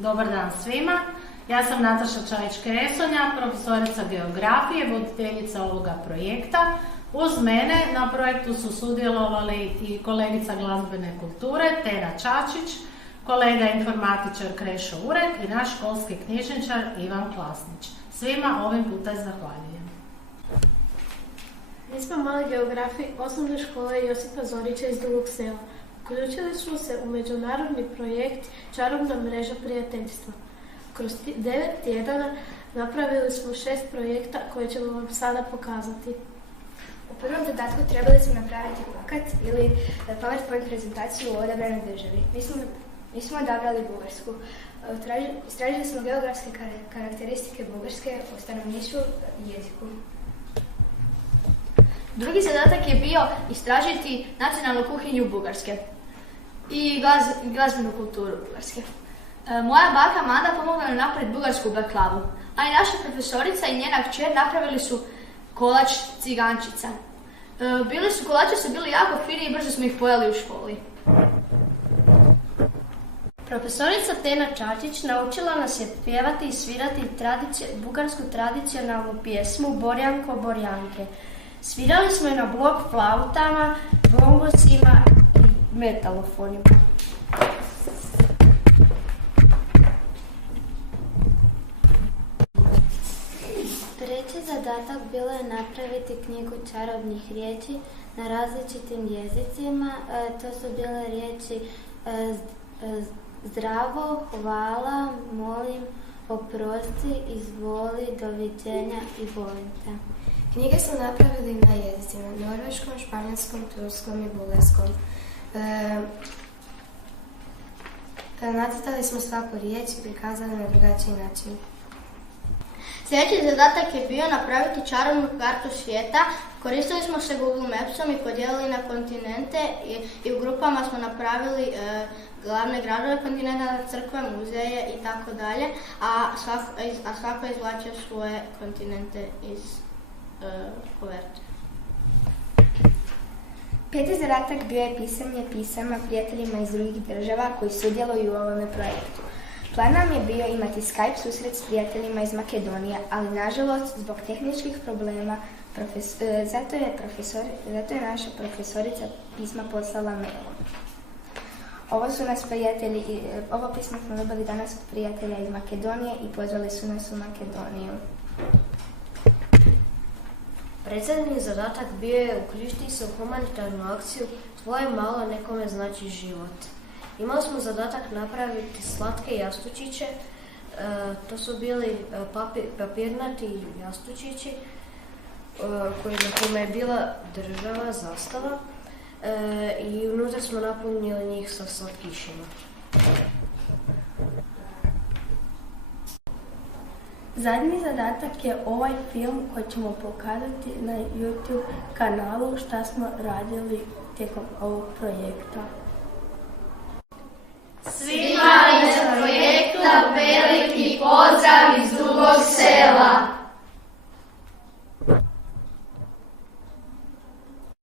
Dobar dan svima. Ja sam Nataša Čajić-Kresonja, profesorica geografije, voditeljica ovoga projekta. Uz mene na projektu su sudjelovali i kolegica glazbene kulture Tena Čačić, kolega informatičar Krešo Urek i naš školski knjižničar Ivan Klasnić. Svima ovim puta zahvaljujem. Mi smo mali geografi osnovne škole Josipa Zorića iz Dugog Sela. Uključili smo se u međunarodni projekt Čarobna mreža prijateljstva. Kroz 9 tjedana napravili smo 6 projekta koje ćemo vam sada pokazati. U prvom zadatku trebali smo napraviti plakat ili PowerPoint prezentaciju o odabranoj državi. Mi smo odabrali Bugarsku. Istražili smo geografske karakteristike Bugarske o stanovništvu i jeziku. Drugi zadatak je bio istražiti nacionalnu kuhinju Bugarske i glazbenu kulturu Bugarske. Moja baka Mada pomogla nam napraviti bugarsku baklavu, a i naša profesorica i njena kćer napravili su kolač cigančica. Kolači su bili jako fini i brzo smo ih pojeli u školi. Profesorica Tena Čačić naučila nas je pjevati i svirati bugarsku tradicionalnu pjesmu Borjanko Borjanke. Svirali smo je na blok flautama, bongosima i metalofonima. Treći zadatak bilo je napraviti knjigu čarobnih riječi na različitim jezicima. To su bile riječi zdravo, hvala, molim, oprosti, izvoli, doviđenja i volim te. Knjige smo napravili na jezicima norveškom, španjolskom, turskom i bugarskom. Nacrtali smo svaku riječ i prikazali na drugačiji način. Sljedeći zadatak je bio napraviti čarobnu kartu svijeta. Koristili smo se Google Mapsom i podijelili na kontinente i u grupama smo napravili glavne gradove kontinenta, crkve, muzeje i tako dalje, a svako je izvlačio svoje kontinente iz koverte. Peti zadatak bio je pisanje pisama prijateljima iz drugih država koji sudjeluju u ovome projektu. Plan nam je bio imati Skype susret s prijateljima iz Makedonije, ali nažalost zbog tehničkih problema zato je naša profesorica pisma poslala mailom. Ovo pismo smo dobili danas od prijatelja iz Makedonije i pozvali su nas u Makedoniju. Predzadnji zadatak bio je uključiti se u humanitarnu akciju Tvoje malo nekome znači život. Imali smo zadatak napraviti slatke jastučiće, to su bili papirnati jastučići na kojima je bila država, zastava i unutra smo napunili njih sa slatkišima. Zadnji zadatak je ovaj film koji ćemo pokazati na YouTube kanalu šta smo radili tijekom ovog projekta. Svima iz projekta veliki pozdrav iz Dugog Sela!